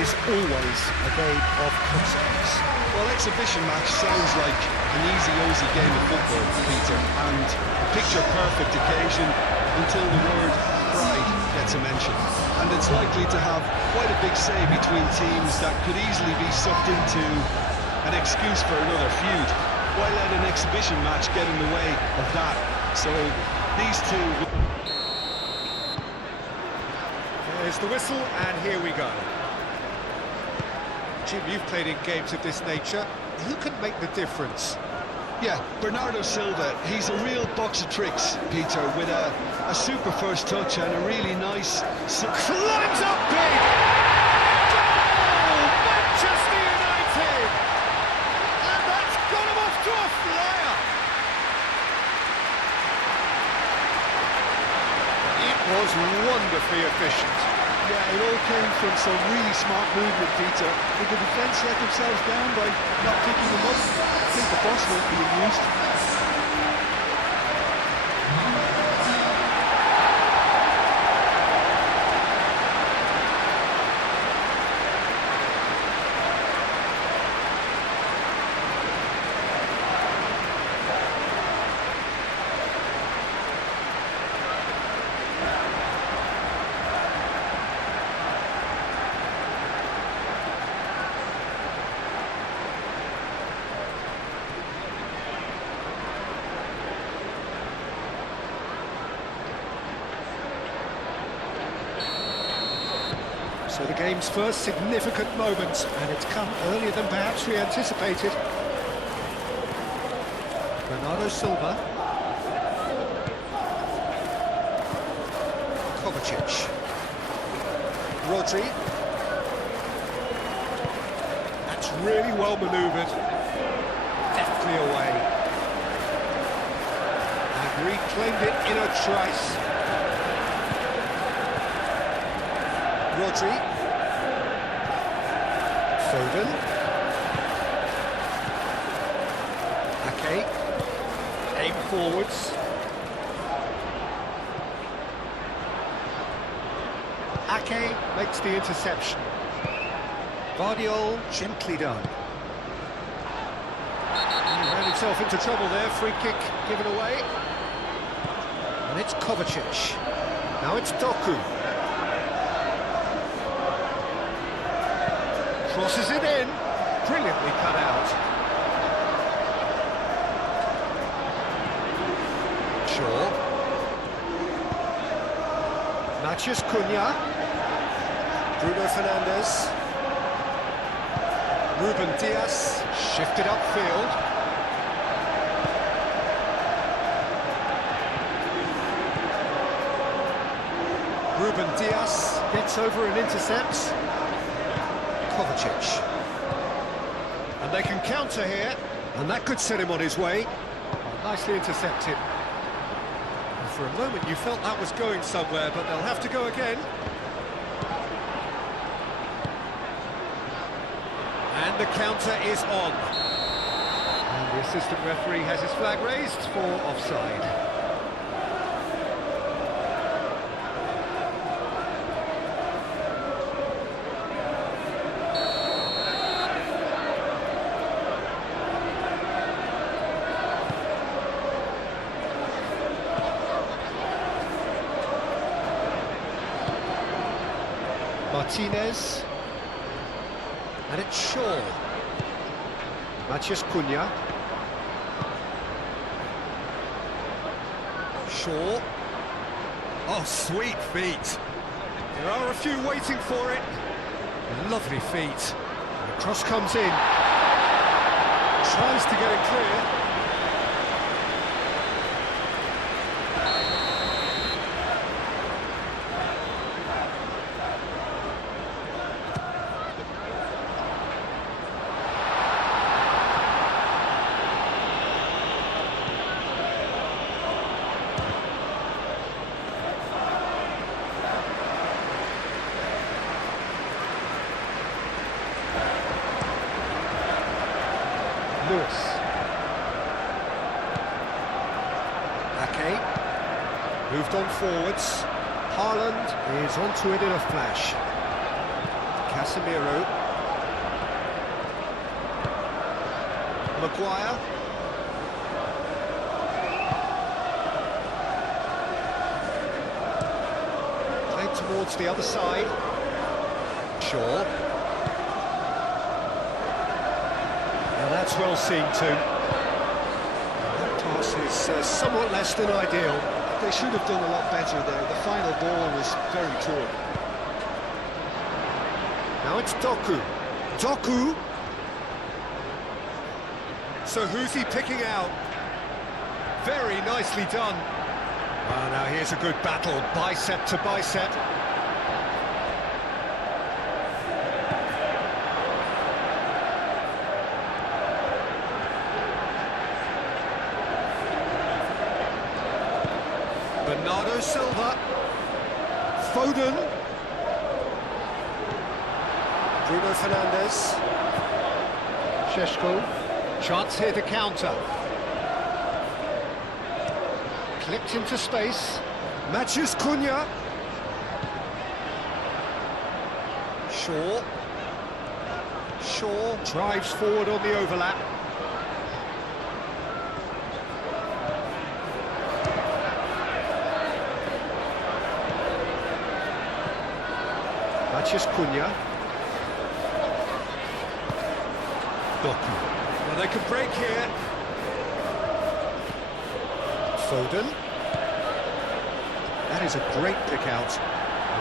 is always a game of consequence. Well, exhibition match sounds like an easy-ozy game of football, Peter, and a picture-perfect occasion until the word pride gets a mention. And it's likely to have quite a big say between teams that could easily be sucked into an excuse for another feud. Why let an exhibition match get in the way of that? So, these two... There's the whistle, and here we go. Jim, you've played in games of this nature. Who can make the difference? Yeah, Bernardo Silva, he's a real box of tricks, Peter, with a super first touch and a really nice... Climbs up big! Goal! Manchester United! And that's got him off to a flyer! It was wonderfully efficient. Yeah, it all came from some really smart movement, Peter. Did the defence let themselves down by not picking them up? I think the boss won't be amused. So the game's first significant moment, and it's come earlier than perhaps we anticipated. Bernardo Silva. Kovacic. Rodri. That's really well manoeuvred. Deftly away. And reclaimed it in a trice. Rodri. Foden. Ake. Aim forwards. Ake makes the interception. Guardiola gently done. He ran himself into trouble there, free kick given away. And it's Kovacic. Now it's Doku. Crosses it in, brilliantly cut out. Shaw. Matheus Cunha. Bruno Fernandes. Ruben Dias, shifted upfield. Ruben Dias gets over and intercepts. Kovacic. And they can counter here, and that could set him on his way. Oh, nicely intercepted. And for a moment you felt that was going somewhere, but they'll have to go again. And the counter is on. And the assistant referee has his flag raised for offside. Martinez, and it's Shaw. Matheus Cunha. Shaw. Oh, sweet feet. There are a few waiting for it. Lovely feet. And the cross comes in. Tries to get it clear. Lewis. Ake. Moved on forwards. Haaland is onto it in a flash. Casemiro. Maguire. Played towards the other side. Shaw. Now that's well seen too. That pass is somewhat less than ideal. They should have done a lot better there. The final ball was very poor. Now it's Doku. Doku! So who's he picking out? Very nicely done. Well, now here's a good battle, bicep to bicep. Bernardo Silva. Foden. Bruno Fernandes. Šeško. Chance here to counter. Clipped into space. Matches Cunha. Shaw. Shaw drives forward on the overlap. Matches Cunha. Doku. Well, they could break here. Foden. That is a great pick out.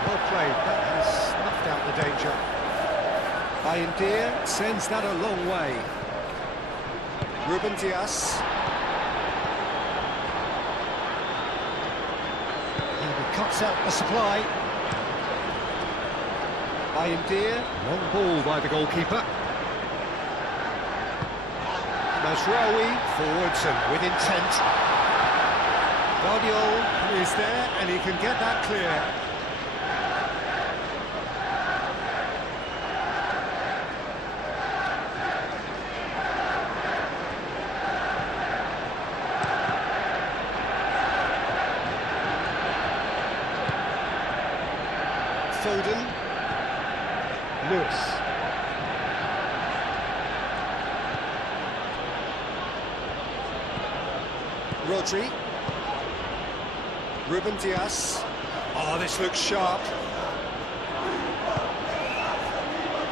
Well played, that has snuffed out the danger. Bayindir sends that a long way. Ruben Dias. And he cuts out the supply. Bayindir, long ball by the goalkeeper. Masraoui, forwards and with intent. Guardiola is there and he can get that clear. Foden. Lewis. Rodri. Ruben Dias. Oh, this looks sharp.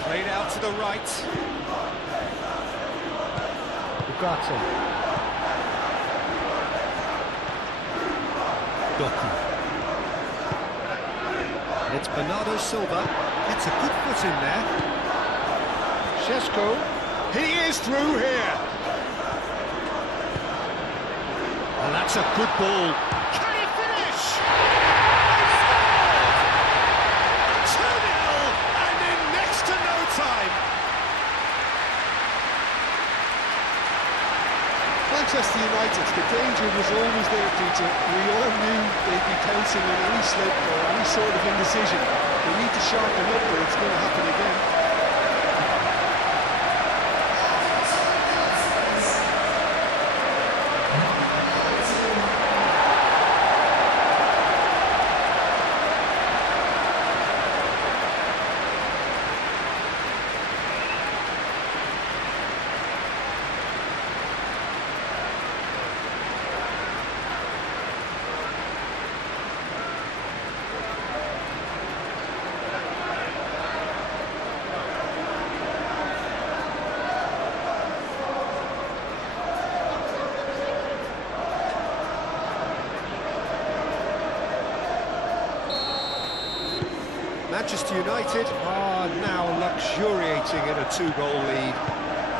Played out to the right. Ugarte. Doku. It's Bernardo Silva. Gets a good foot in there. Šeško. He is through here. And that's a good ball. Can he finish? 2-0 and in next to no time. Manchester United, the danger was always there, Peter. We all knew they'd be pouncing on any slip or any sort of indecision. They need to sharpen up or it's going to happen again. Manchester United are now luxuriating in a 2-goal lead.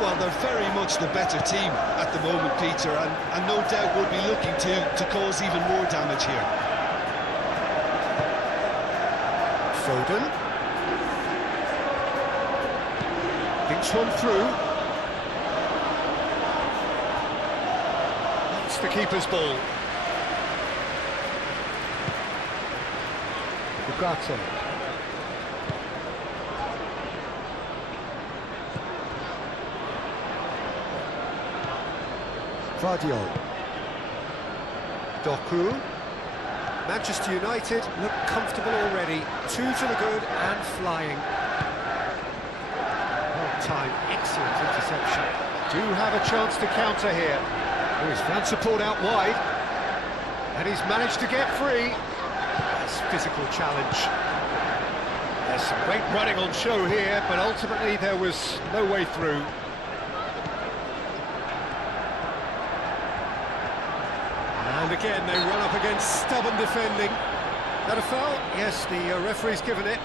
Well, they're very much the better team at the moment, Peter, and no doubt will be looking to cause even more damage here. Foden. Thinks one through. That's the keeper's ball. Ugarte. Guardiola. Doku. Manchester United look comfortable already. 2 to the good and flying. time. Excellent interception. Do have a chance to counter here. Oh, he's found support out wide. And he's managed to get free. That's physical challenge. There's some great running on show here, but ultimately there was no way through. And again, they run up against stubborn defending. That a foul? Yes, the referee's given it.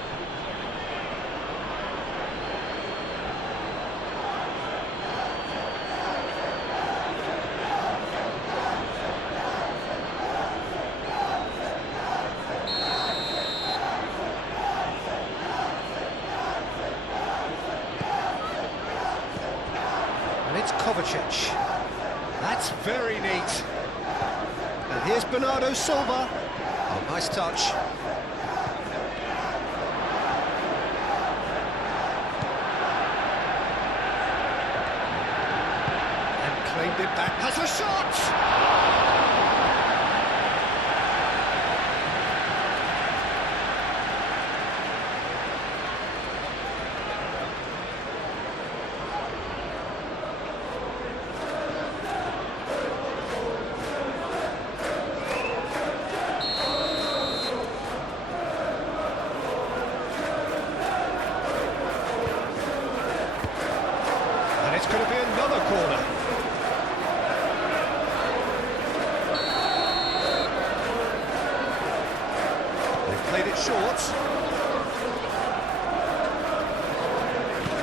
And it's Kovacic. That's very neat. And here's Bernardo Silva. Oh, nice touch. And claimed it back. Has a shot! It's going to be another corner. They've played it short.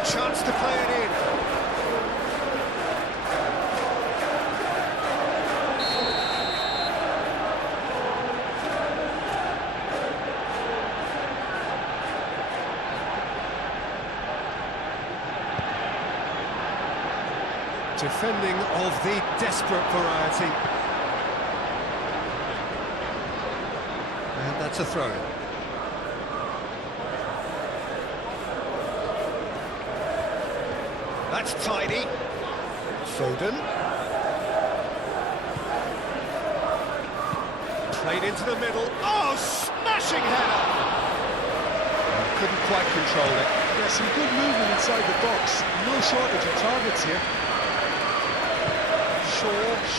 Chance to play it in. Defending of the desperate variety. And that's a throw-in. That's tidy. Foden. Played into the middle. Oh, smashing header! Couldn't quite control it. Yeah, some good movement inside the box. No shortage of targets here.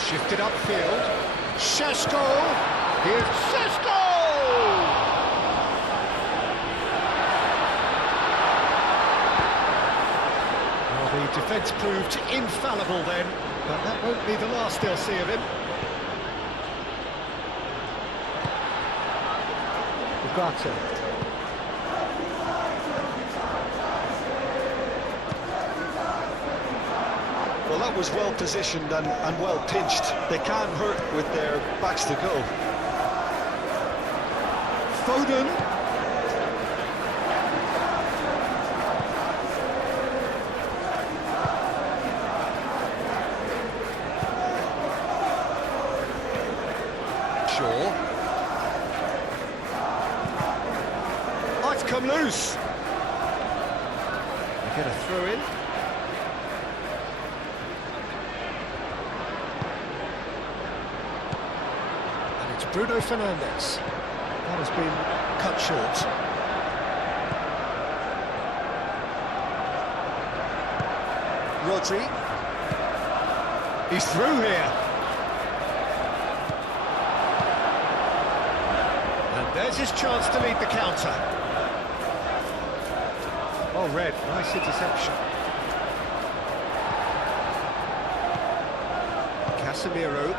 Shifted upfield. Šeško! Here's Šeško! Well, the defence proved infallible then, but that won't be the last they'll see of him. Ugarte. Well, that was well positioned and well pinched. They can't hurt with their backs to go. Foden. Shaw. Oh, it's come loose. They get a throw in. Bruno Fernandes. That has been cut short. Rodri. He's through here. And there's his chance to lead the counter. Oh, Red, nice interception. Casemiro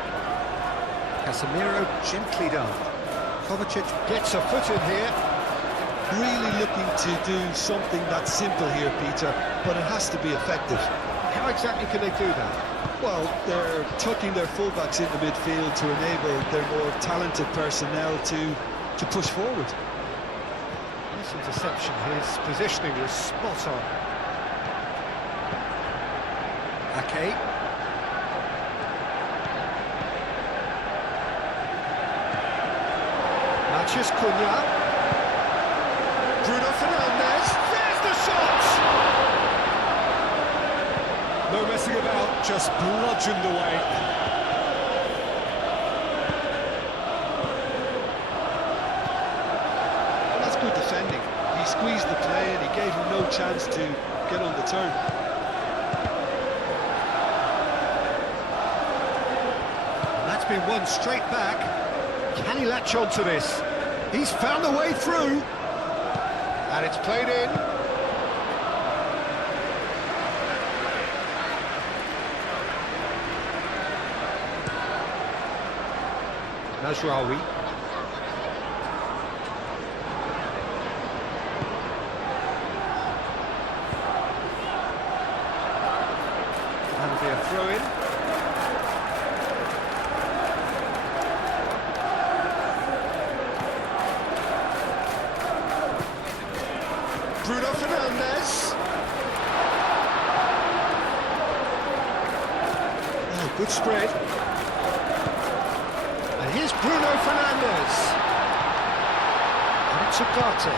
gently done. Kovacic gets a foot in here. Really looking to do something that's simple here, Peter, but it has to be effective. How exactly can they do that? Well, they're tucking their fullbacks into midfield to enable their more talented personnel to push forward. Nice interception. His positioning was spot on. Ake. Mathias Cunha. Bruno Fernandes. There's the shot! No messing about, just bludgeoned away. Well, that's good defending. He squeezed the play and he gave him no chance to get on the turn. run straight back. Can he latch on to this? He's found a way through. And it's played in. Nasraoui. That'll be a throw-in. Bruno Fernandes. Oh, good spread. And here's Bruno Fernandes. And it's Ugarte.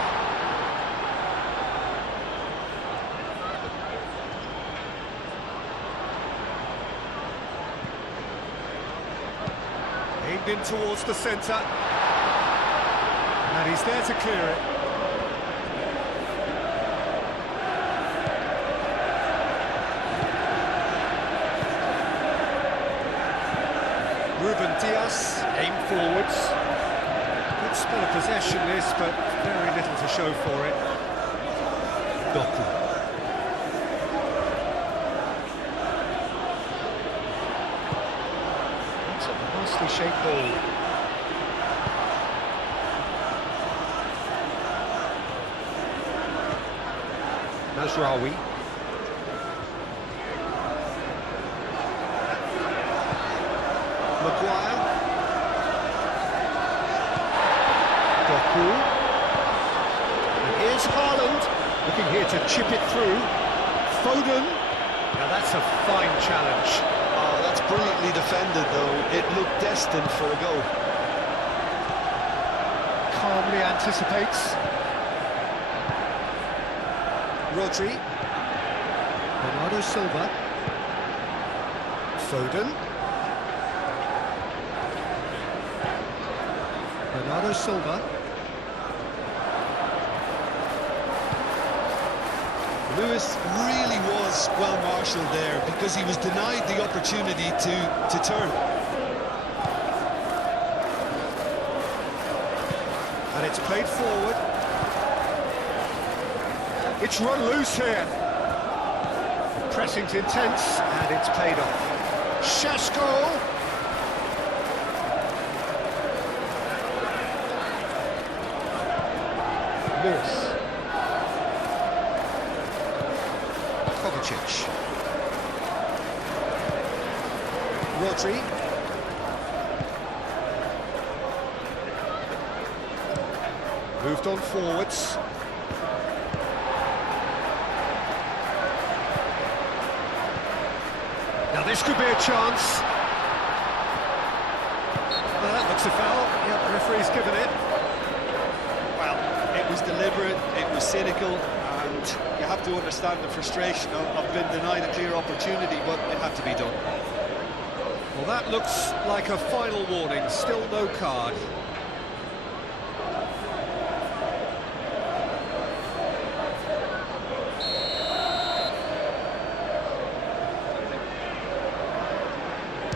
Aimed in towards the centre. And he's there to clear it. Ruben Dias, aim forwards. Good spell of possession this, but very little to show for it. Doku. That's a nicely shaped ball. Nasraoui. Maguire. Doku. And here's Haaland, looking here to chip it through. Foden. Now that's a fine challenge. Oh, that's brilliantly defended, though. It looked destined for a goal. Calmly anticipates. Rodri. Bernardo Silva. Foden. Bernardo Silva. Lewis really was well marshalled there because he was denied the opportunity to turn. And it's played forward. It's run loose here. Pressing's intense, and it's paid off. Šaško. Lewis. Kovacic. Rodri. Moved on forwards. Now this could be a chance. Well, that looks a foul. Yeah, the referee's given it. It was deliberate, it was cynical, and you have to understand the frustration of being denied a clear opportunity, but it had to be done. Well, that looks like a final warning, still no card.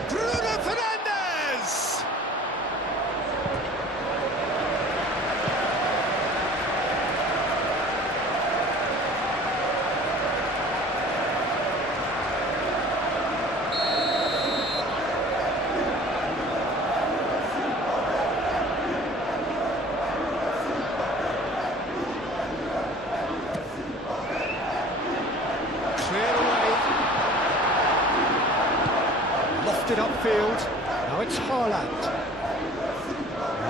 Bruno Fernandes! Lofted upfield, now it's Haaland.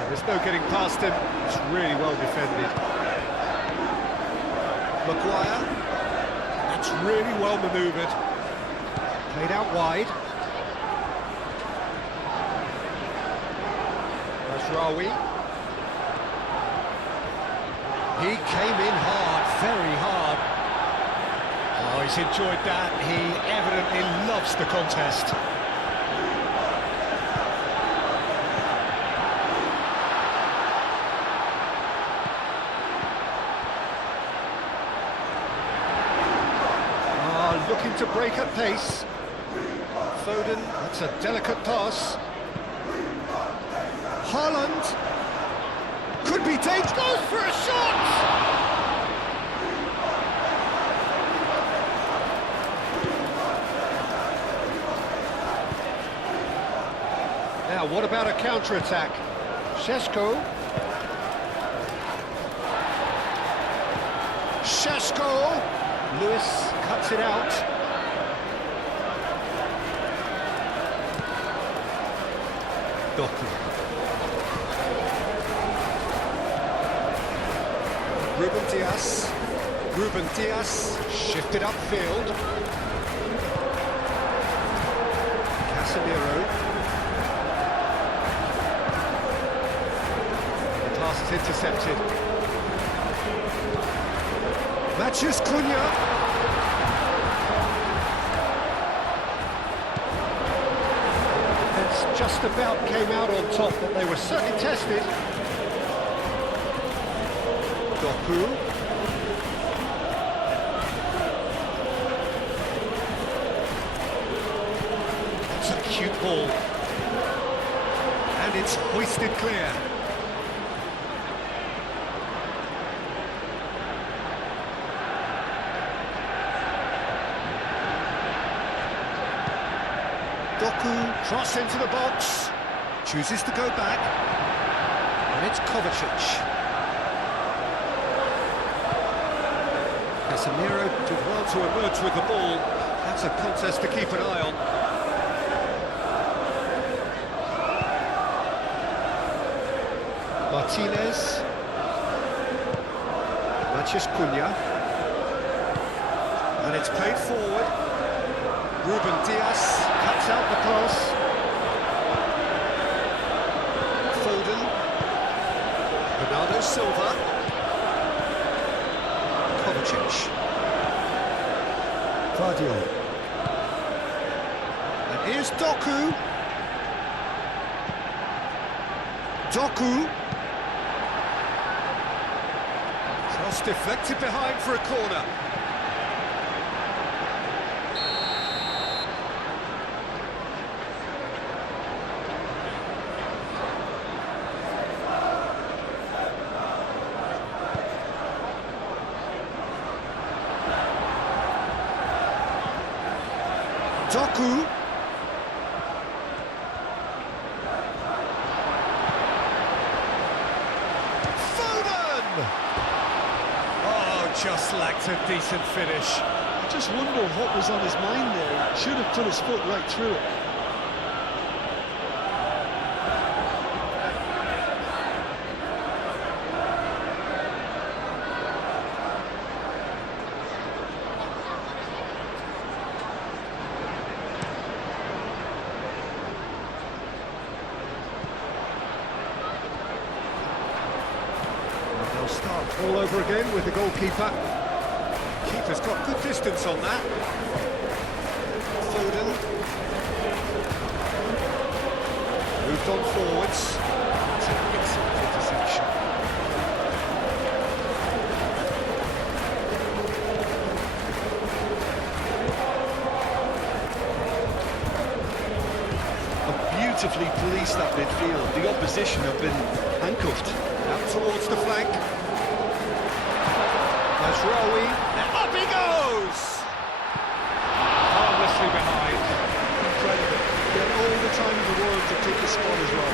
There's no getting past him, it's really well defended. Maguire, that's really well manoeuvred. Played out wide. Nasraoui. He came in hard, very hard. Oh, he's enjoyed that. He evidently loves the contest. Looking to break at pace. Foden, that's a delicate pass. Haaland could be dangerous. Goes for a shot. Now, what about a counter-attack? Šeško. Lewis cuts it out. Doku. Ruben Dias shifted upfield. Casemiro. The pass is intercepted. Matches Cunha. Just about came out on top, but they were certainly tested. Doku. That's a cute ball. And it's hoisted clear. Doku, cross into the box, chooses to go back, and it's Kovacic. Casemiro did well to emerge with the ball. That's a contest to keep an eye on. Martinez. Matches Cunha. And it's played forward. Ruben Dias cuts out the cross. Foden. Bernardo Silva. Kovacic. Guardiola. And here's Doku. Cross deflected behind for a corner. Doku. Foden! Oh, just lacked a decent finish. I just wonder what was on his mind there. He should have put his foot right through it. They'll start all over again with the goalkeeper. Keeper's got good distance on that. Foden. Moved on forwards. It's an excellent interception. Beautifully policed that midfield. The opposition have been handcuffed. Out towards the flank. There's Rowie. Up he goes! Harmlessly behind. Incredible. He had all the time in the world to take the spot as well.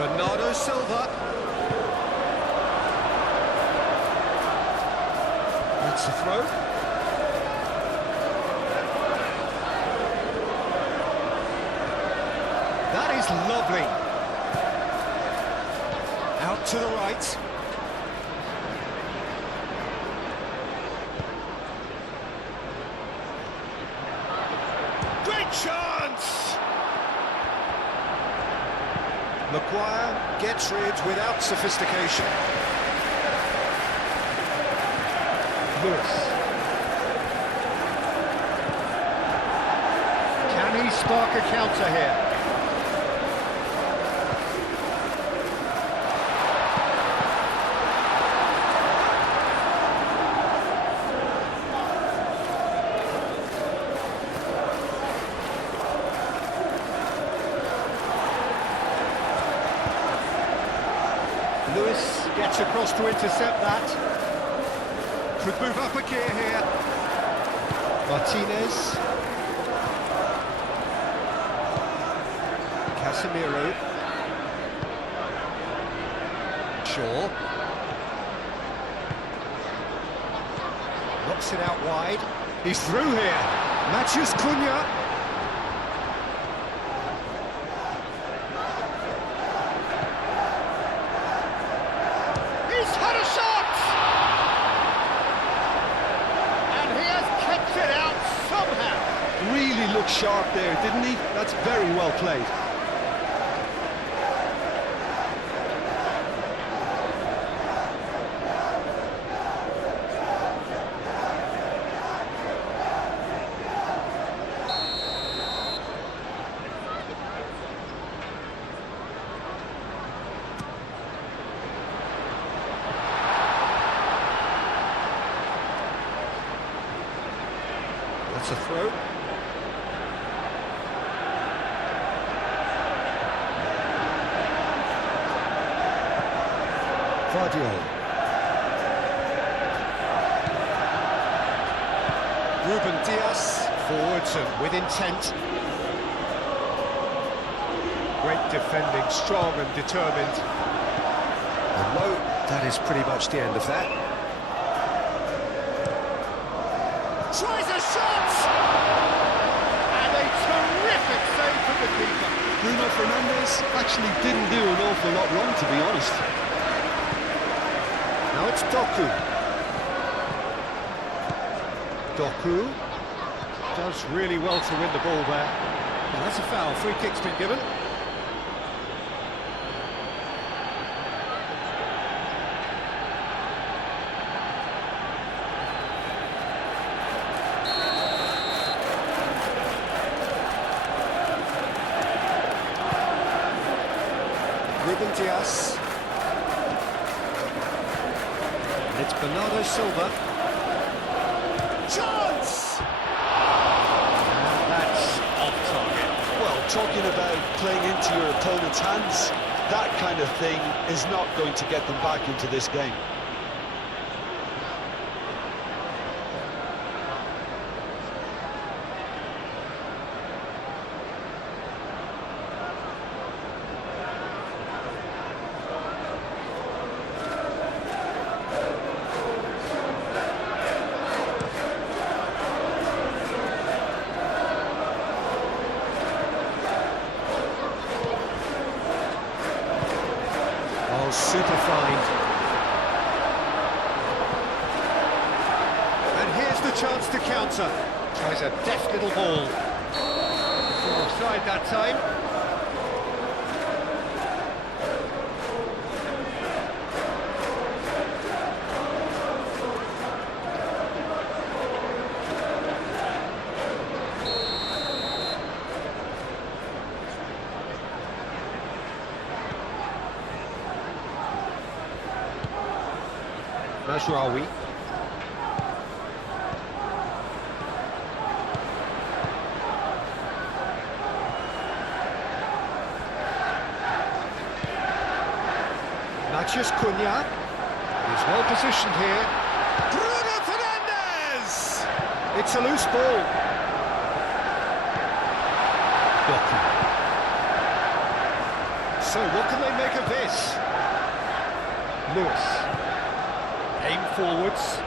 Bernardo Silva. That's the throw. That is lovely. Out to the right. Great chance! Maguire gets rid without sophistication. Lewis. Can he spark a counter here? Lewis gets across to intercept that. Could move up a gear here. Martinez. Casemiro. Shaw. Knocks it out wide. He's through here. Matthews Cunha. He's had a shot! And he has kept it out somehow. Really looked sharp there, didn't he? That's very well played. That's a throw. Vardiol. Ruben Diaz, forwards and with intent. Great defending, strong and determined. And low, that is pretty much the end of that. Tries a shot! And a terrific save from the keeper. Bruno Fernandes actually didn't do an awful lot wrong, to be honest. Now it's Doku. Doku does really well to win the ball there. Well, that's a foul. Free kick's been given. Ruben Diaz. And it's Bernardo Silva. Chance! And that's off target. Well, talking about playing into your opponent's hands, that kind of thing is not going to get them back into this game. Super find. And here's the chance to counter. Tries a deft little ball. Offside that time. Mazraoui. Matthews Cunha. He's well positioned here. Bruno Fernandes! It's a loose ball. Doku. So what can they make of this? Lewis. Aim forwards.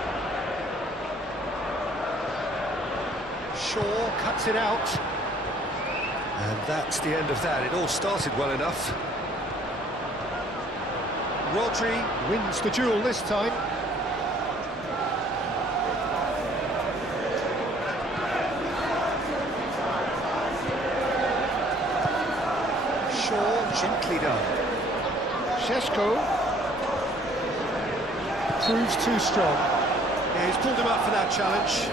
Shaw cuts it out. And that's the end of that. It all started well enough. Rodri wins the duel this time. Shaw gently done. Šeško proves too strong. Yeah, he's pulled him up for that challenge.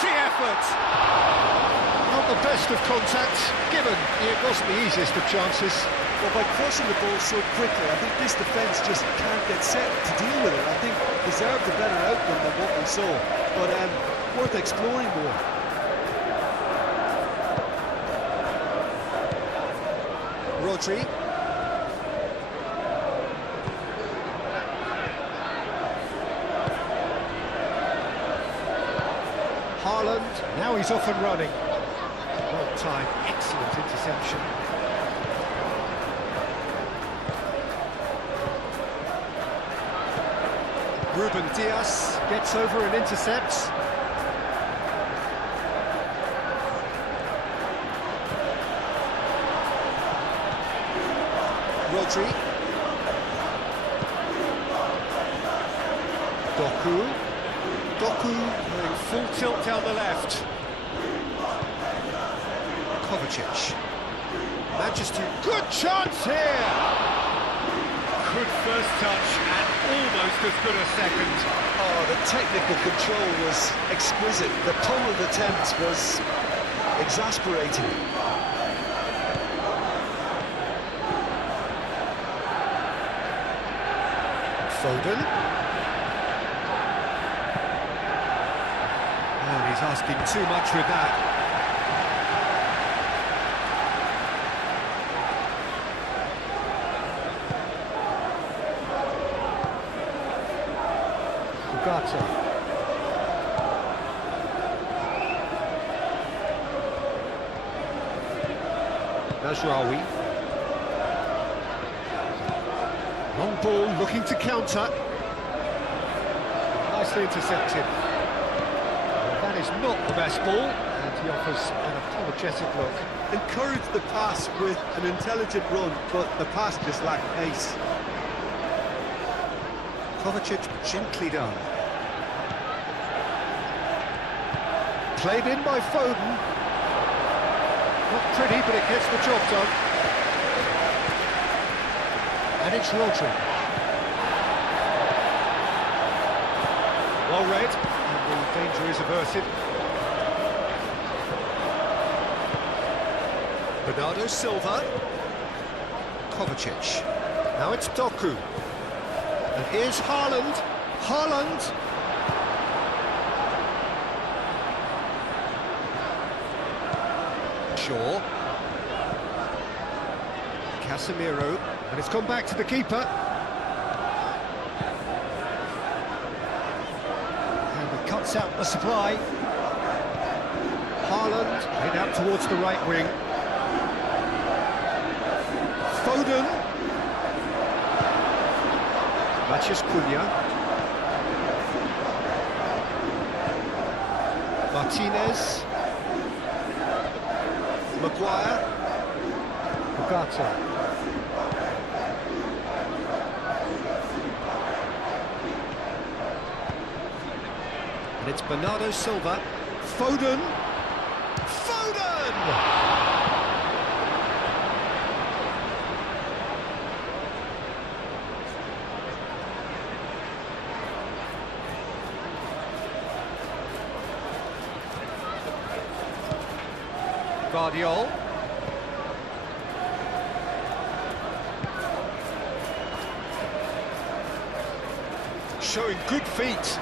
quality effort! Not the best of contacts, given it wasn't the easiest of chances. Well, by crossing the ball so quickly, I think this defence just can't get set to deal with it. I think deserved a better outcome than what we saw, but worth exploring more. Rodri. Haaland, now he's off and running. Well timed, excellent interception. Ruben Dias gets over and intercepts. Rodri. Doku going full tilt down the left. Kovacic. Manchester, good chance here! Good first touch and almost as good a second. Oh, the technical control was exquisite. The pulling attempt was exasperating. Foden. Oh, he's asking too much with that. Ugarte. Mazraoui. Long ball, looking to counter. Nicely intercepted. Well, that is not the best ball, and he offers an apologetic look. Encouraged the pass with an intelligent run, but the pass just lacked pace. Kovacic gently done. Played in by Foden. Not pretty, but it gets the job done. And it's Rodri. Well read, and the danger is averted. Bernardo Silva. Kovacic. Now it's Doku. And here's Haaland. Haaland. Shaw. Casemiro. And it's gone back to the keeper. And it cuts out the supply. Haaland played out towards the right wing. Foden. Matheus Cunha. Martinez. Maguire. Ugarte. And it's Bernardo Silva. Foden. Foden! Guardiol. Showing good feet.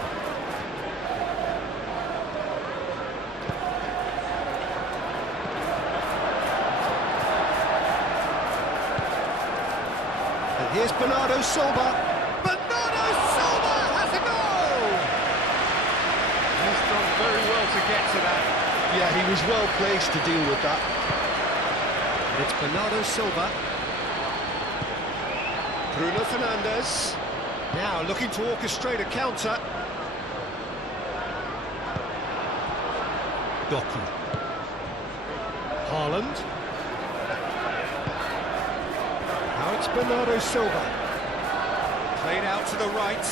And here's Bernardo Silva. Bernardo Silva has a goal! He's done very well to get to that. Yeah, he was well placed to deal with that. And it's Bernardo Silva. Bruno Fernandes. Now looking to orchestrate a counter. Doku. Haaland. Now it's Bernardo Silva. Played out to the right.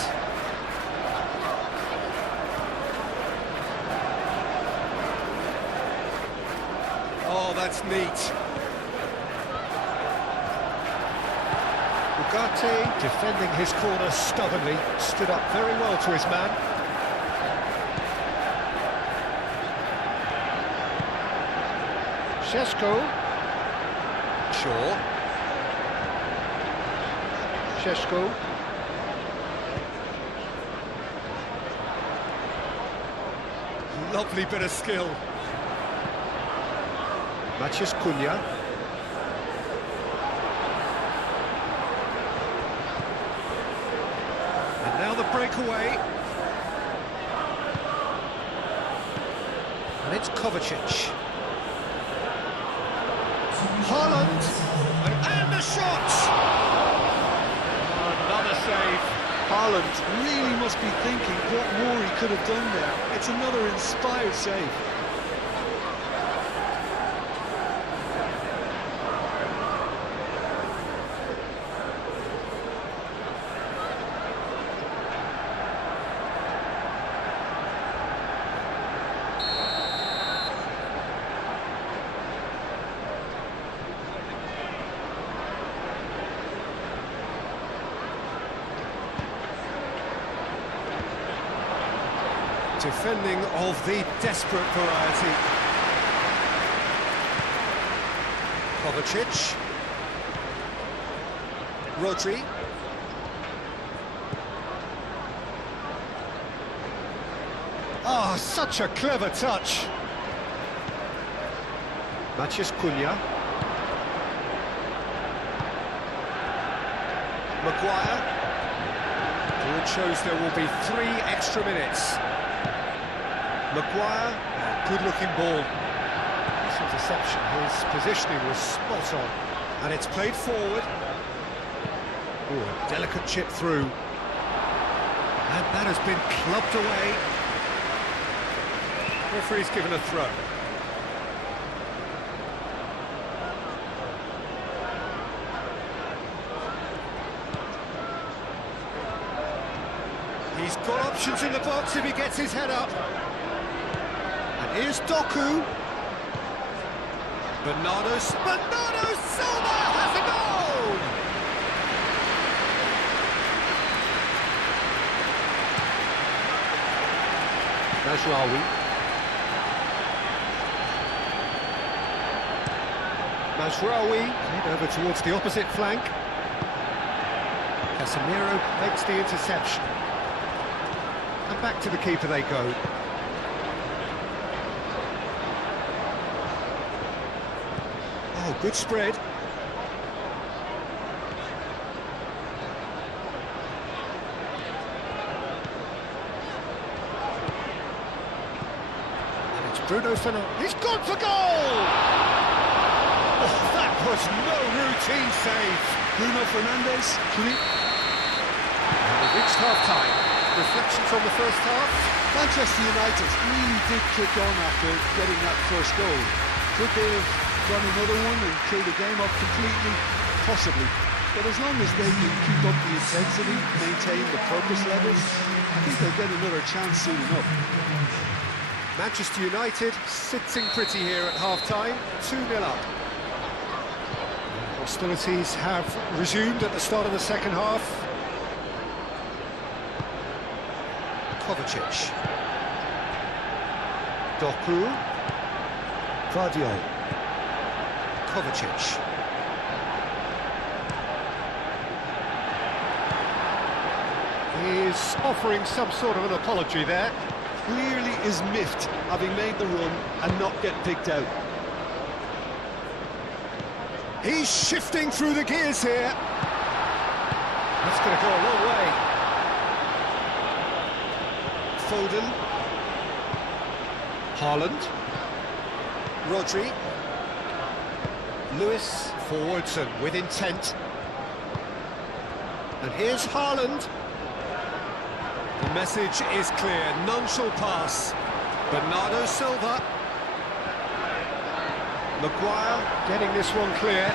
Oh, that's neat. Ugarte defending his corner stubbornly, stood up very well to his man. Šeško. Shaw. Šeško. Lovely bit of skill. Maciej Cunha. And now the breakaway. And it's Kovacic. Haaland. And the shot! Another save. Haaland really must be thinking what more he could have done there. It's another inspired save. Defending of the desperate variety. Kovacic. Rodri. Ah, such a clever touch. Maciej Cunha. Maguire. It shows there will be 3 extra minutes. Maguire, good-looking ball. This interception, his positioning was spot on. And it's played forward. Ooh, a delicate chip through. And that has been clubbed away. Referee's given a throw. He's got options in the box if he gets his head up. And here's Doku. Bernardo Silva has a goal! Mazraoui over towards the opposite flank. Casemiro makes the interception. And back to the keeper they go. Oh, good spread. And it's Bruno Fernandes. He's gone for goal! Oh, that was no routine save. Bruno Fernandes, clean. And we've reached half-time. Reflections on the first half? Manchester United really did kick on after getting that first goal. Could they have done another one and killed the game off completely? Possibly. But as long as they can keep up the intensity, maintain the purpose levels, I think they'll get another chance soon enough. Manchester United sitting pretty here at half-time, 2-0 up. Hostilities have resumed at the start of the second half. Kovacic. Doku. Vardiol. Kovacic. He's offering some sort of an apology there. Clearly is miffed having made the run and not get picked out. He's shifting through the gears here. That's going to go a long way. Foden. Haaland. Rodri. Lewis forwards and with intent. And here's Haaland. The message is clear, none shall pass. Bernardo Silva. Maguire getting this one clear.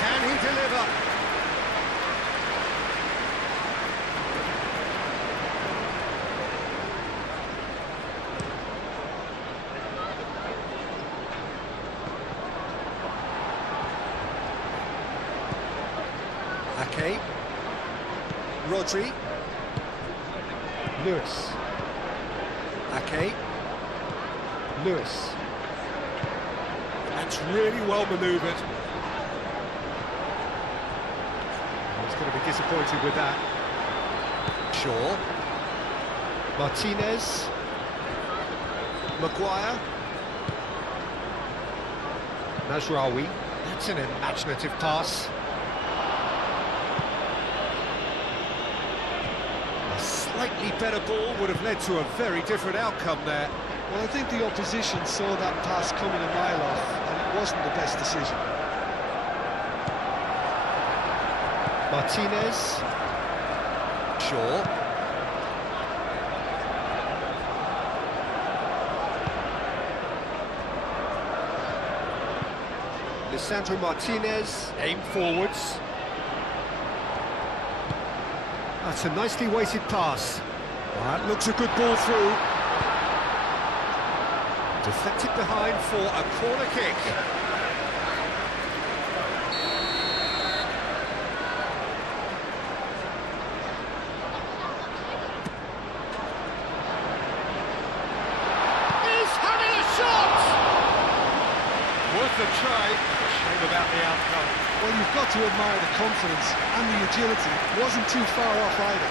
Can he deliver? Ake. Rodri. Lewis. Ake. Lewis. That's really well manoeuvred. He's going to be disappointed with that. Shaw. Martinez. Maguire. Mazraoui. That's an imaginative pass. A slightly better ball would have led to a very different outcome there. Well, I think the opposition saw that pass coming a mile off, and it wasn't the best decision. Martinez. Shaw. Lisandro Martinez, aim forwards. That's a nicely weighted pass. That looks a good ball through. Deflected behind for a corner kick. He's having a shot! Worth the try. Shame about the outcome. Well, you've got to admire the confidence and the agility. Wasn't too far off either.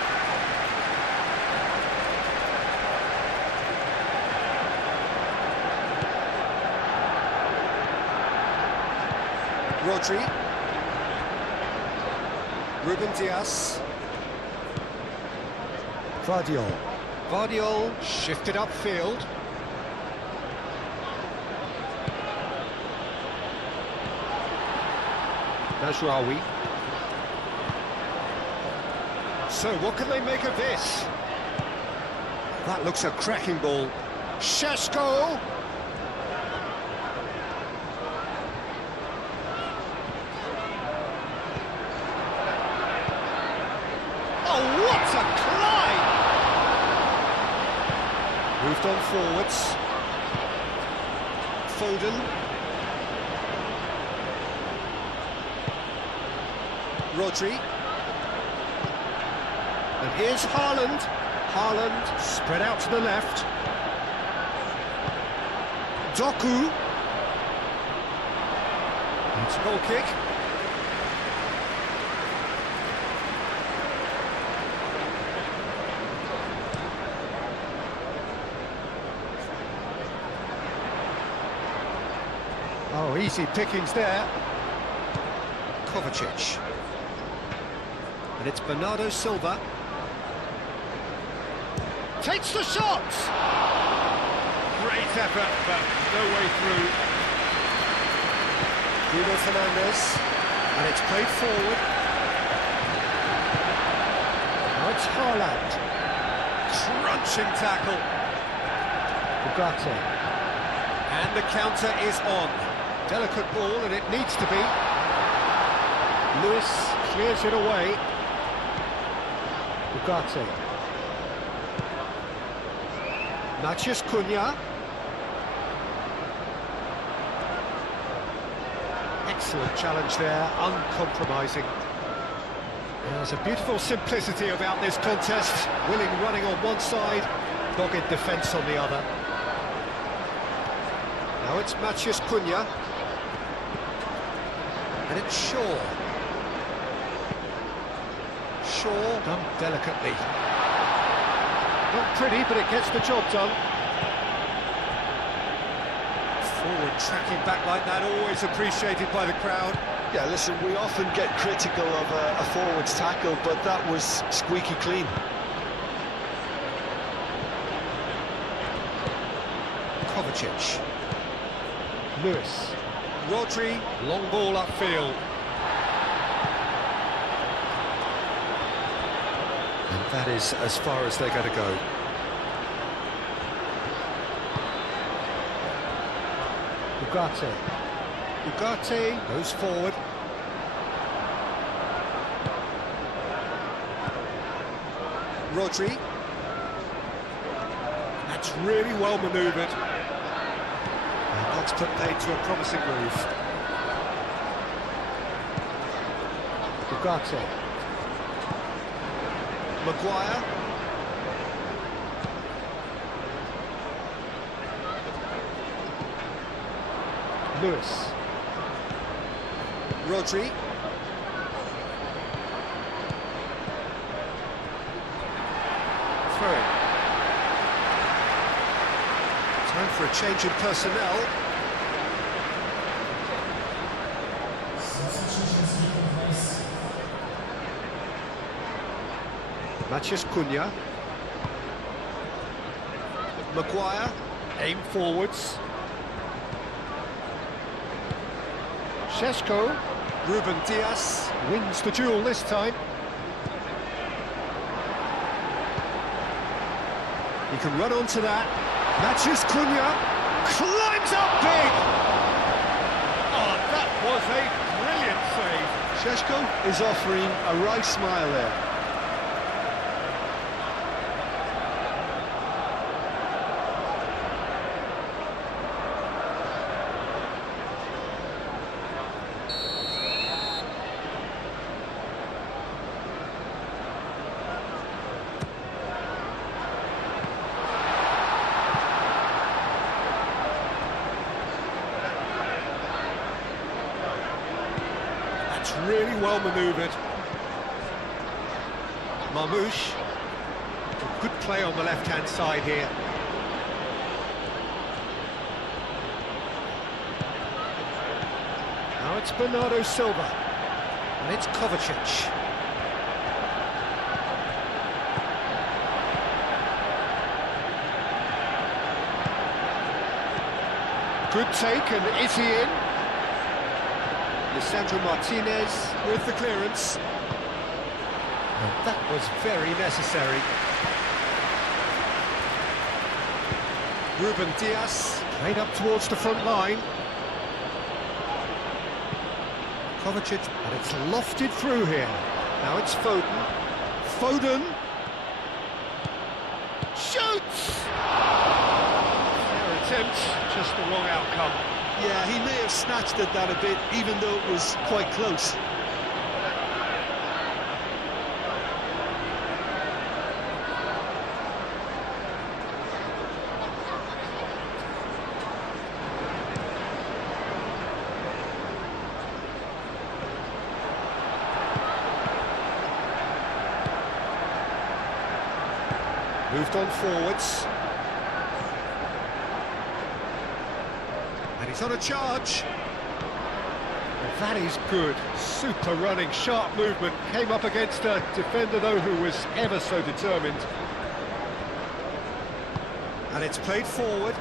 Rodri. Ruben Dias. Vardiol. Vardiol shifted upfield. Mazraoui. So what can they make of this? That looks a cracking ball. Šeško. Oh, what a climb! Moved on forwards. Foden. Rodri. And here's Haaland. Haaland spread out to the left. Doku. It's a goal kick. Oh, easy pickings there. Kovacic. And it's Bernardo Silva. Takes the shot! Great effort, but no way through. Bruno Fernandes. And it's played forward. Now it's Haaland. Crunching tackle. Ugarte. And the counter is on. Delicate ball, and it needs to be. Lewis clears it away. Ugarte. Matheus Cunha. Excellent challenge there, uncompromising. There's a beautiful simplicity about this contest. Willing running on one side, dogged defence on the other. Now it's Matheus Cunha. And it's Shaw. Shaw done delicately. Not pretty, but it gets the job done. Forward tracking back like that, always appreciated by the crowd. Yeah, listen, we often get critical of a forward's tackle, but that was squeaky clean. Kovacic. Lewis. Rodri, long ball upfield. And that is as far as they're going to go. Ugarte. Ugarte goes forward. Rodri. That's really well manoeuvred. And that's put paid to a promising move. Ugarte. Maguire. Lewis. Rodri. Throw it. Time for a change in personnel. Matheus Cunha. Maguire. Aim forwards. Šeško. Ruben Dias wins the duel this time. He can run onto that. Matheus Cunha climbs up big. Oh, that was a brilliant save. Šeško is offering a right smile there. Really well manoeuvred. Marmoush. Good play on the left-hand side here. Now it's Bernardo Silva. And it's Kovacic. Good take, and is he in? Sandro Martinez with the clearance. And that was very necessary. Ruben Dias played up towards the front line. Kovacic, and it's lofted through here. Now it's Foden. Foden shoots! Fair attempt, just the wrong outcome. Yeah, he may have snatched at that a bit, even though it was quite close. Moved on forwards. And he's on a charge. Well, that is good. Super running, sharp movement. Came up against a defender, though, who was ever so determined. And it's played forward.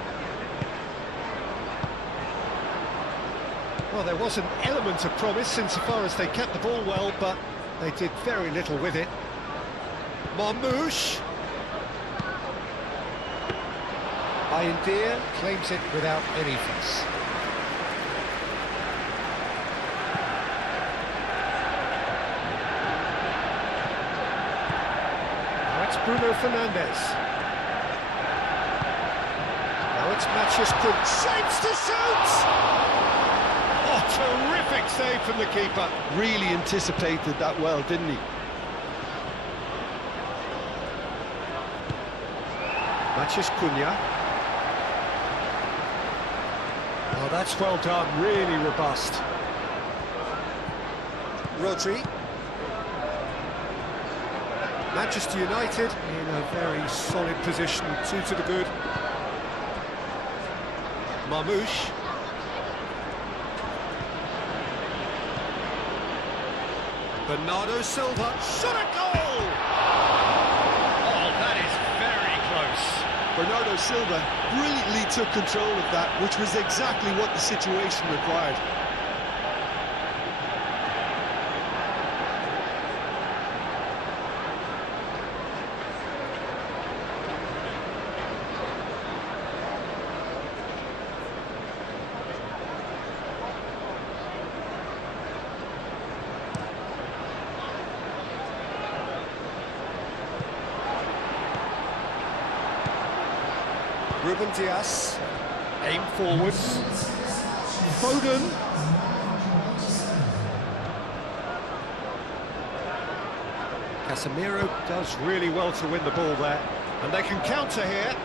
Well, there was an element of promise insofar as they kept the ball well, but they did very little with it. Marmoush. Bayindir claims it without any fuss. Now it's Bruno Fernandes. Now it's Matheus Cunha. Shapes to shoot! Oh, terrific save from the keeper. Really anticipated that well, didn't he? Matheus Cunha. Oh, that's well done, really robust. Rodri. Manchester United in a very solid position, 2 to the good. Marmoush. Bernardo Silva. Shot a goal! Oh, that is very close. Bernardo Silva brilliantly took control of that, which was exactly what the situation required. Ruben Dias, aim forwards. Foden. Casemiro does really well to win the ball there, and they can counter here.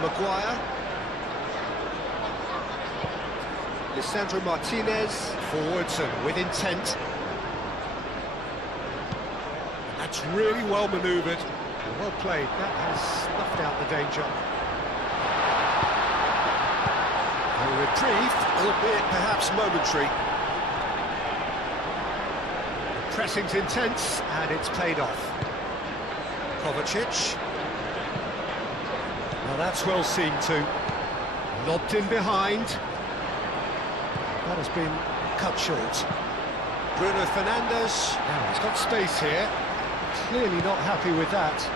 Maguire. Lisandro Martinez. Forwards and with intent. That's really well manoeuvred. Well played. That has snuffed out the danger. A reprieve, albeit perhaps momentary. The pressing's intense, and it's paid off. Kovacic. Well, that's well seen too. Lobbed in behind. That has been cut short. Bruno Fernandes. Now he's got space here. Clearly not happy with that.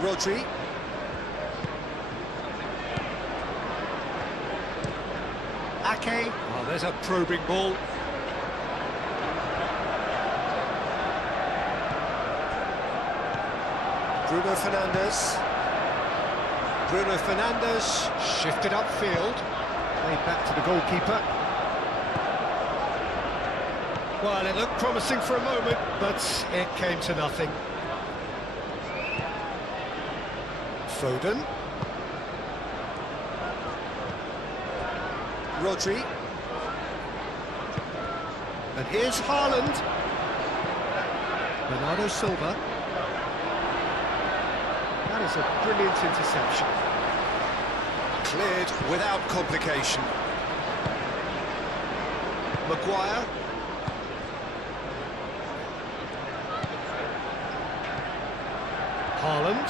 Rodri. Ake. Oh, there's a probing ball. Bruno Fernandes. Bruno Fernandes shifted upfield. Played back to the goalkeeper. Well, it looked promising for a moment, but it came to nothing. Foden. Rodri. And here's Haaland. Bernardo Silva. That is a brilliant interception. Cleared without complication. Maguire. Haaland.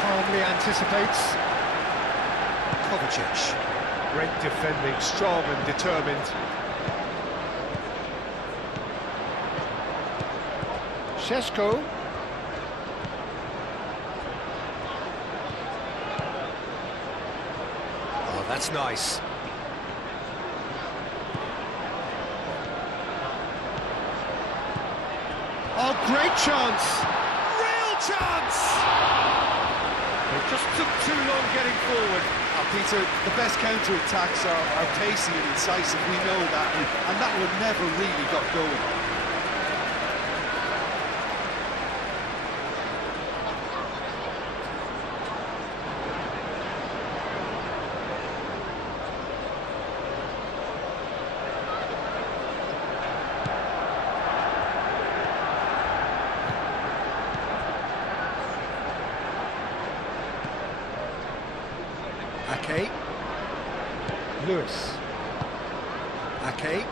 Calmly anticipates. Kovacic. Great defending, strong and determined. Šeško. Oh, that's nice. Oh, great chance! Real chance! It just took too long getting forward. Peter, the best counter-attacks are pacey and incisive, we know that, and that one never really got going. Ake. Lewis. Ake.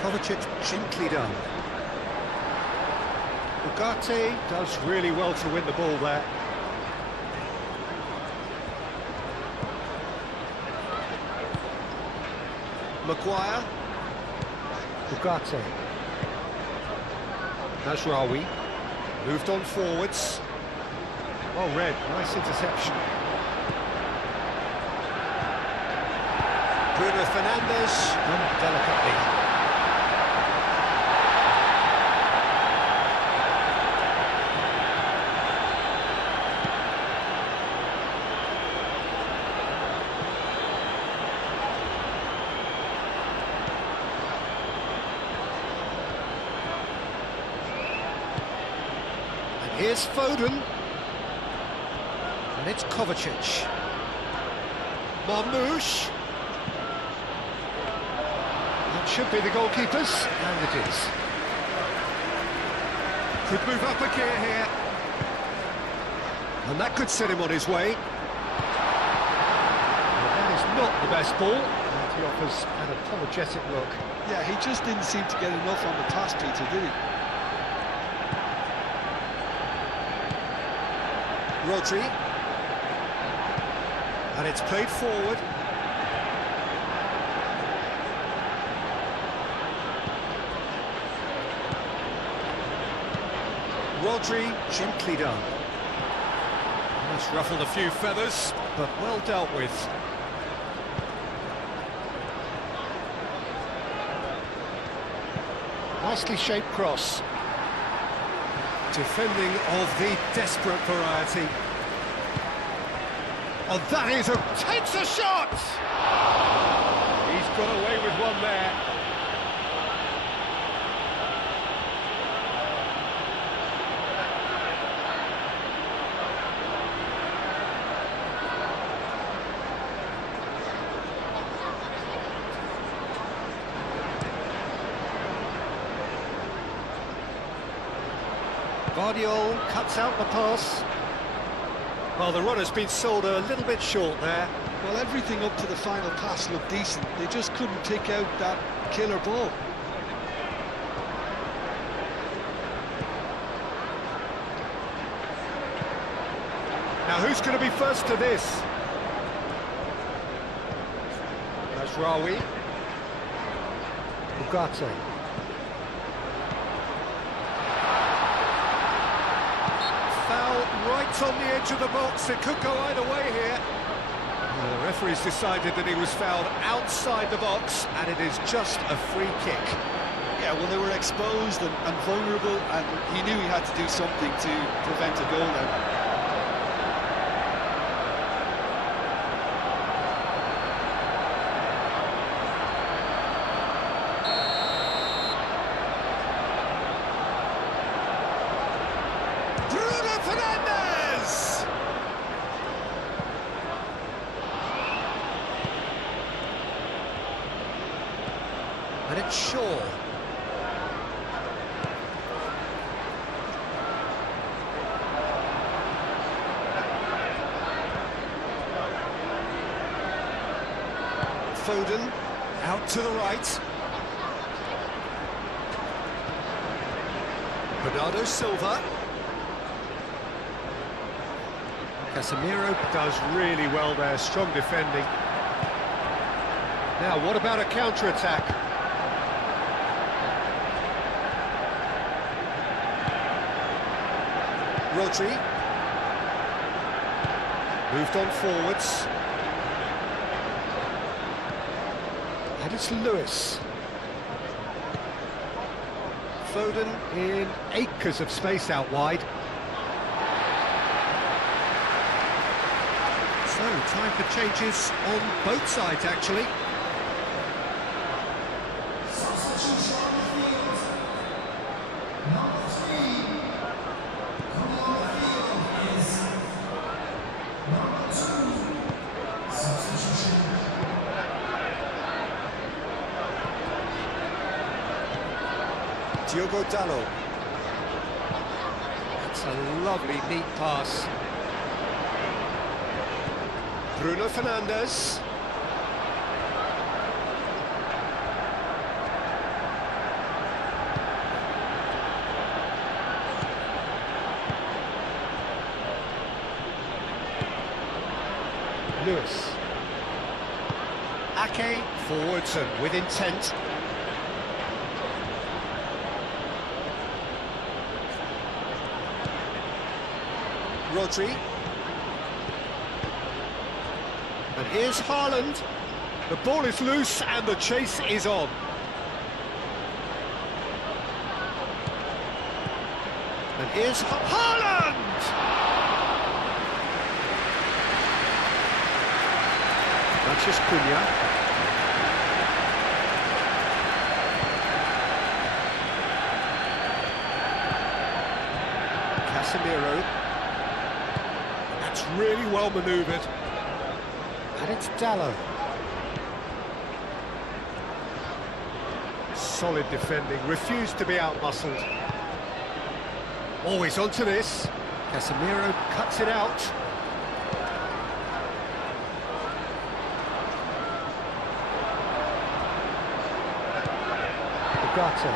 Kovacic gently done. Ugarte does really well to win the ball there. Maguire. Ugarte. Nasraoui. Moved on forwards. Well read, nice interception. Bruno Fernandes, done delicately. And here's Foden. And it's Kovacic. Marmoush. That should be the goalkeepers, and it is. Could move up a gear here. And that could set him on his way. Well, that is not the best ball, and he offers an apologetic look. Yeah, he just didn't seem to get enough on the pass, Peter, did he? Rodri. And it's played forward. Rodri, gently done. That's ruffled a few feathers, but well dealt with. Nicely shaped cross. Defending of the desperate variety. Oh, that is takes a shot! He's got away with one there. Guardiola cuts out the pass. Well, the runner's been sold a little bit short there. Well, everything up to the final pass looked decent. They just couldn't pick out that killer ball. Now, who's going to be first to this? That's Rawi. Ugarte. Right on the edge of the box, it could go either way here. Well, the referee's decided that he was fouled outside the box, and it is just a free kick. Yeah, well, they were exposed and vulnerable, and he knew he had to do something to prevent a goal now. And it's Shaw. Foden out to the right. Bernardo Silva. Casemiro does really well there, strong defending. Now, what about a counter-attack? Rodri. Moved on forwards. And it's Lewis. Foden in acres of space out wide. So, time for changes on both sides, actually. Diogo Dalot. That's a lovely, neat pass. Bruno Fernandes. Lewis. Ake forwards and with intent. Rodri. And here's Haaland. The ball is loose and the chase is on. And here's Haaland! That's Cunha. Casemiro. That's really well manoeuvred. And it's Dalot. Solid defending, refused to be out-muscled. Always onto this. Casemiro cuts it out. Ugarte.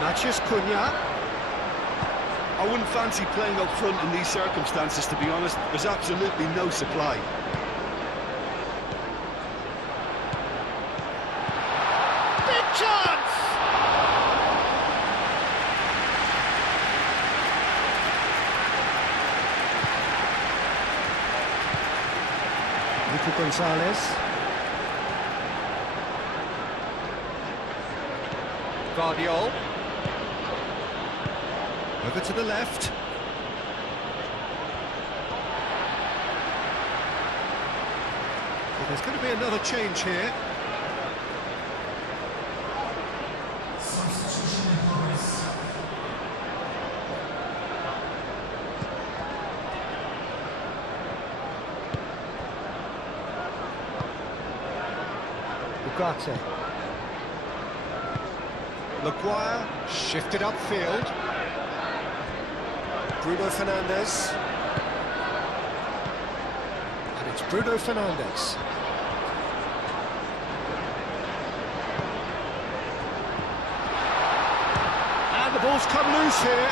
Mathias Cunha. I wouldn't fancy playing up front in these circumstances, to be honest. There's absolutely no supply. Big chance! Nico Gonzalez. Guardiola. Over to the left. There's going to be another change here. Ugarte. Maguire shifted upfield. Bruno Fernandes. And it's Bruno Fernandes. And the ball's come loose here.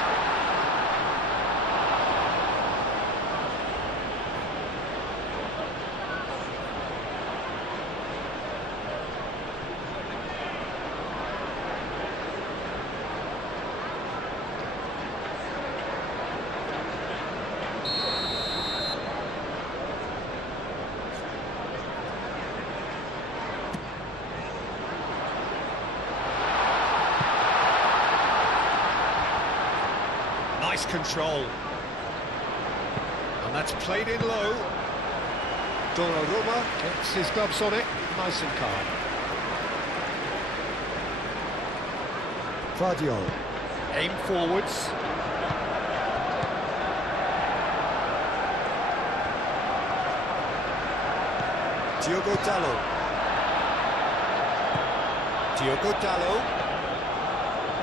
Nice control. And that's played in low. Donnarumma gets his gloves on it, nice and calm. Vardiol. Aim forwards. Diogo Dalot. Diogo Dalot.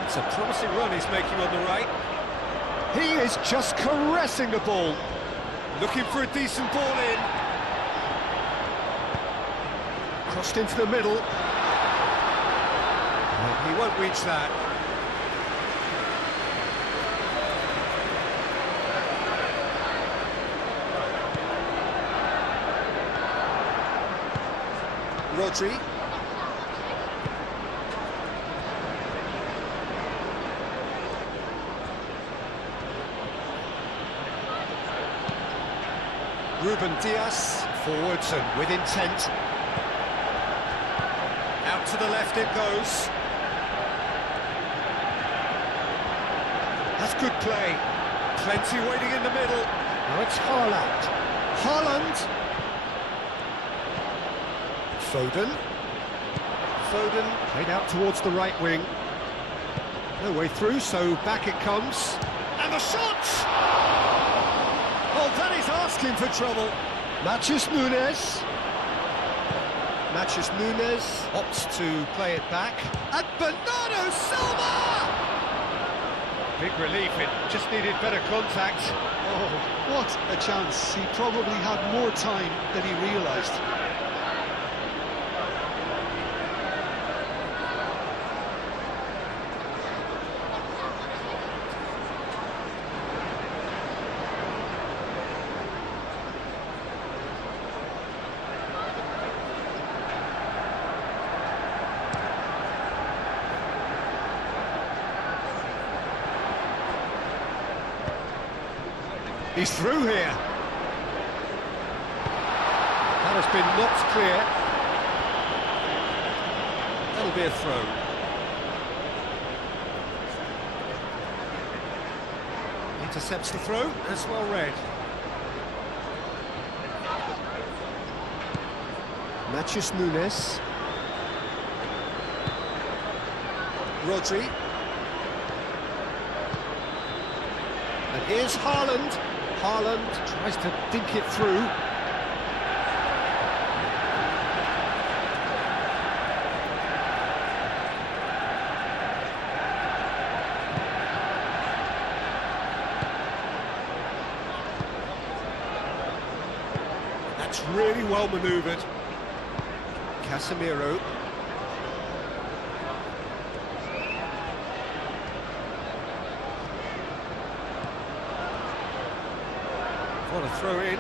It's a promising run he's making on the right. He is just caressing the ball. Looking for a decent ball in. Crossed into the middle. He won't reach that. Rodri. Ruben Dias, forwards and with intent. Out to the left it goes. That's good play. Plenty waiting in the middle. Now it's Haaland. Haaland. Foden. Foden played out towards the right wing. No way through, so back it comes. And the shot! Oh, that is asking for trouble. Matheus Nunes. Matheus Nunes opts to play it back. And Bernardo Silva! Big relief, it just needed better contact. Oh, what a chance. He probably had more time than he realised. He's through here. That has been knocked clear. That'll be a throw. Intercepts the throw, that's well read. Matheus Nunes. Rodri. And here's Haaland. Haaland tries to dink it through. That's really well manoeuvred. Casemiro. What a throw in.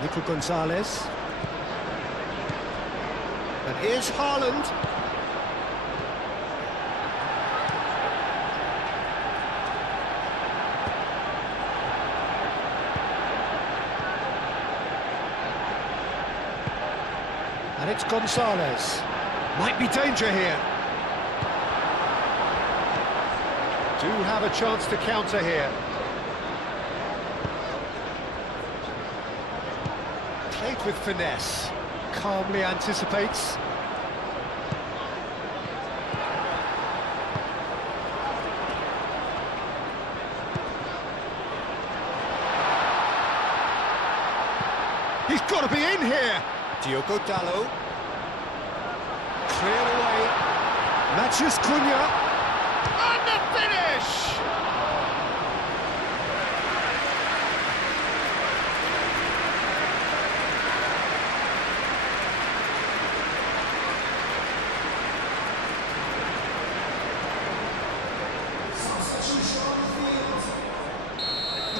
Nico Gonzalez. And here's Haaland. And it's Gonzalez. Might be danger here. Do have a chance to counter here. Played with finesse. Calmly anticipates. He's got to be in here! Diogo Dalot. Cleared away. Matheus Cunha. And the finish!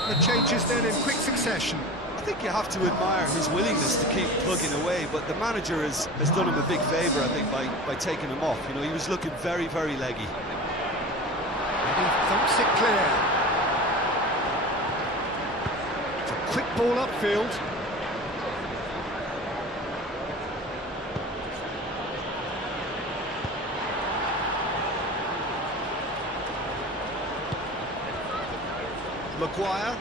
The changes then in quick succession. I think you have to admire his willingness to keep plugging away, but the manager has done him a big favour, I think, by taking him off. You know, he was looking very, very leggy. And he thumps it clear. It's a quick ball upfield. Maguire.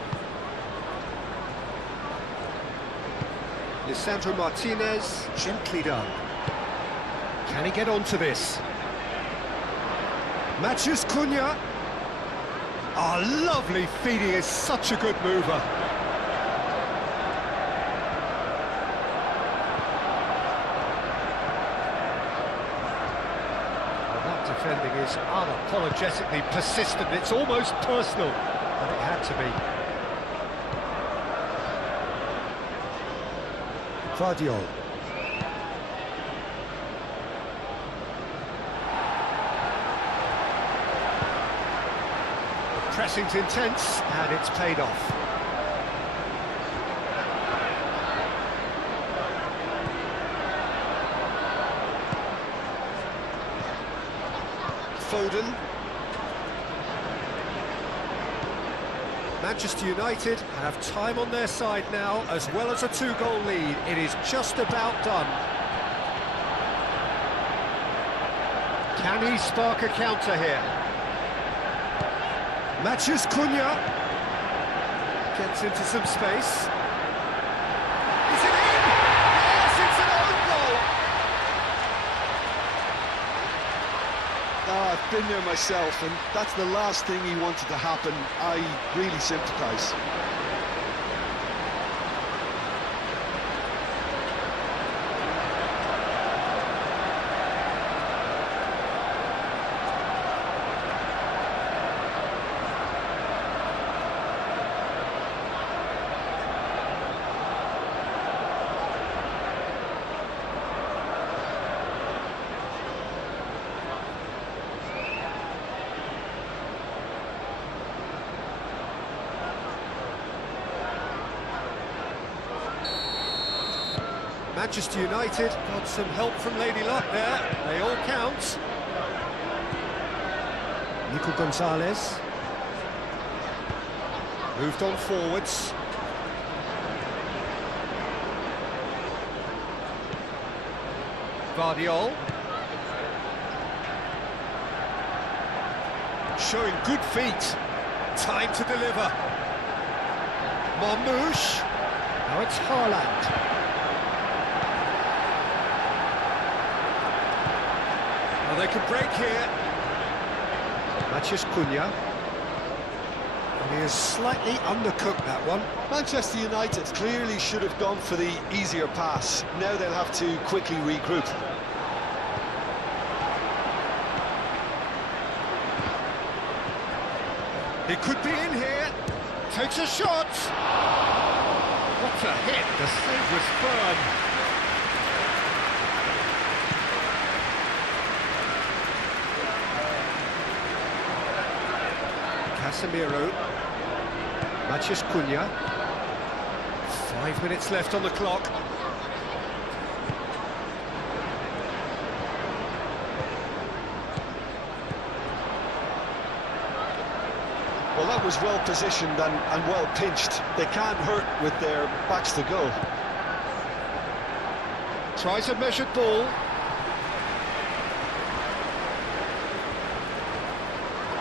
Lisandro Martinez, gently done. Can he get onto this? Matheus Cunha. Oh, lovely feed, he is such a good mover. Well, that defending is unapologetically persistent, it's almost personal, but it had to be. Vardiol. The pressing's intense, and it's paid off. Foden. Manchester United have time on their side now, as well as a two-goal lead. It is just about done. Can he spark a counter here? Matheus Cunha gets into some space. Is it in? Yes, it's an own goal! I've been there myself, and that's the last thing he wanted to happen. I really sympathise. Manchester United got some help from Lady Luck there. They all count. Nico Gonzalez. Moved on forwards. Vardiol. Showing good feet. Time to deliver. Marmouche. Now it's Haaland. Well, they could break here. Matheus Cunha. And he has slightly undercooked that one. Manchester United clearly should have gone for the easier pass. Now they'll have to quickly regroup. He could be in here. Takes a shot. What a hit. The save was firm. Casemiro. Matheus Cunha. 5 minutes left on the clock. Well, that was well positioned and well pinched. They can't hurt with their backs to goal. Tries a measured ball.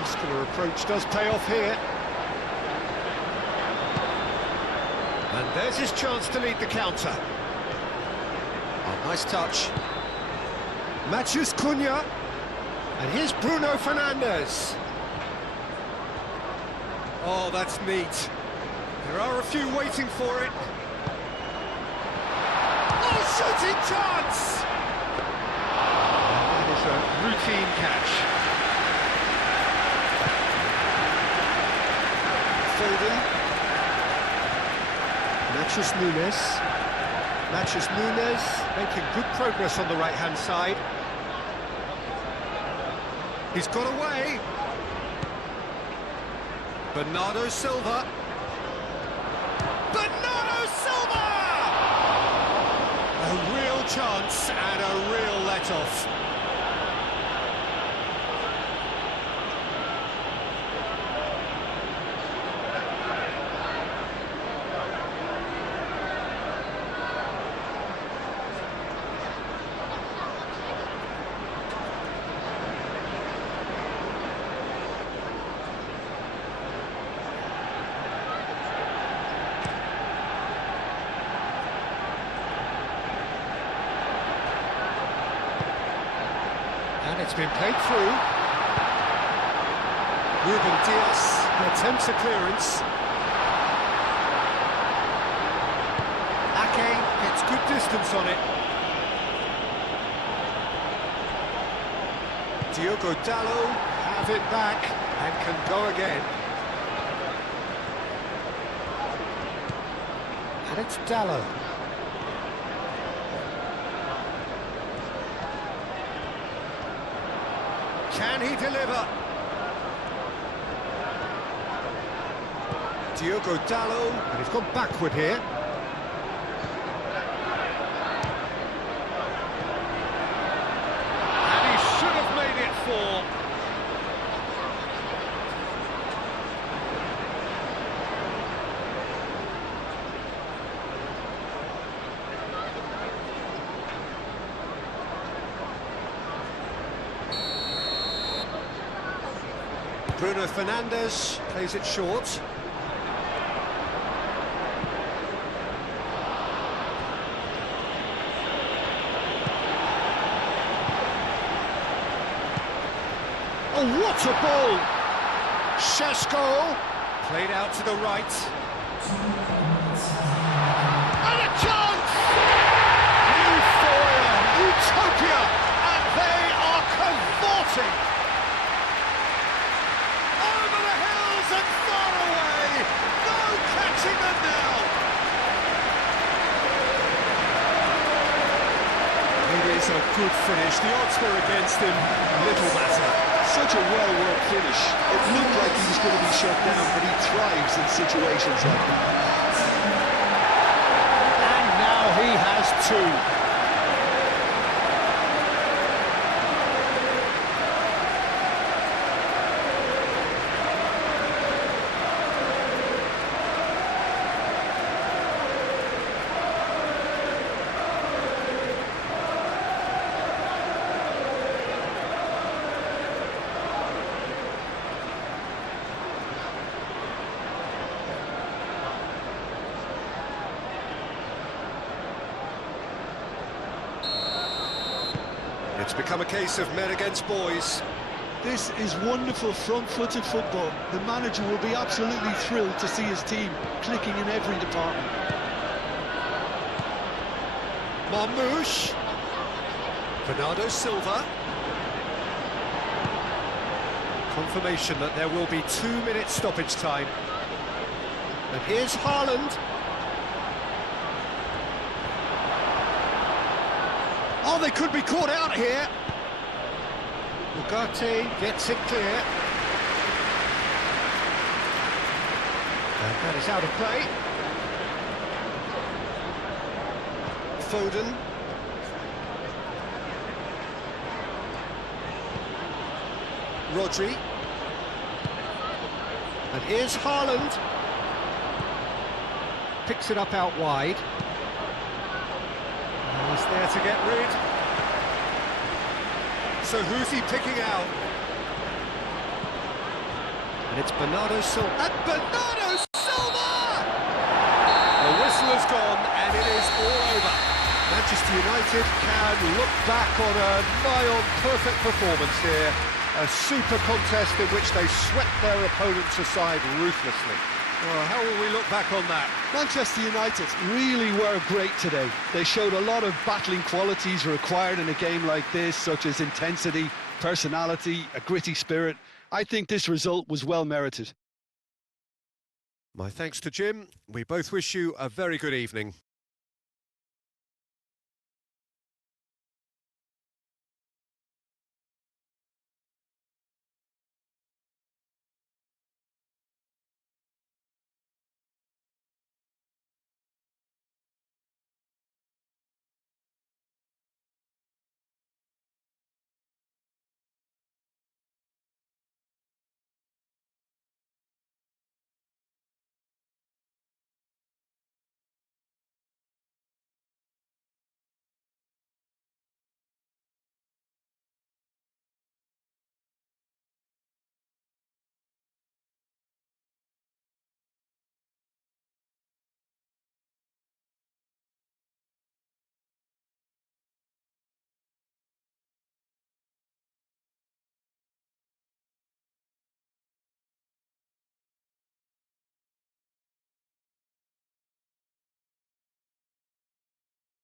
muscular approach does pay off here. And there's his chance to lead the counter. Oh, nice touch. Matthews Cunha. And here's Bruno Fernandes. Oh, that's neat. There are a few waiting for it. Oh, shooting chance! That is a routine catch. Foden. Matthews Nunes making good progress on the right-hand side. He's got away. Bernardo Silva. Bernardo Silva! A real chance and a real let-off. And it's been played through. Ruben Dias attempts a clearance. Ake gets good distance on it. Diogo Dalot have it back and can go again. And it's Dalot. Can he deliver? Diogo Dalot, and he's gone backward here. And he should have made it 4. Bruno Fernandes plays it short. Oh, what a ball! Šeško played out to the right. And a chance! Euphoria, utopia, and they are cavorting! Over the hills and far away! No catching them now! It is a good finish. The odds were against him. Little matter. Such a well-worked finish. It looked like he was going to be shut down, but he thrives in situations like that. And now he has 2. It's become a case of men against boys. This is wonderful front-footed football. The manager will be absolutely thrilled to see his team clicking in every department. Marmoush. Bernardo Silva. Confirmation that there will be 2-minute stoppage time. And here's Haaland. Oh, they could be caught out here. Ugarte gets it clear. And that is out of play. Foden. Rodri. And here's Haaland. Picks it up out wide. He's there to get rid. So who's he picking out? It's Bernardo Silva. And Bernardo Silva! The whistle has gone and it is all over. Manchester United can look back on a nigh-on perfect performance here. A super contest in which they swept their opponents aside ruthlessly. Well, how will we look back on that? Manchester United really were great today. They showed a lot of battling qualities required in a game like this, such as intensity, personality, a gritty spirit. I think this result was well merited. My thanks to Jim. We both wish you a very good evening.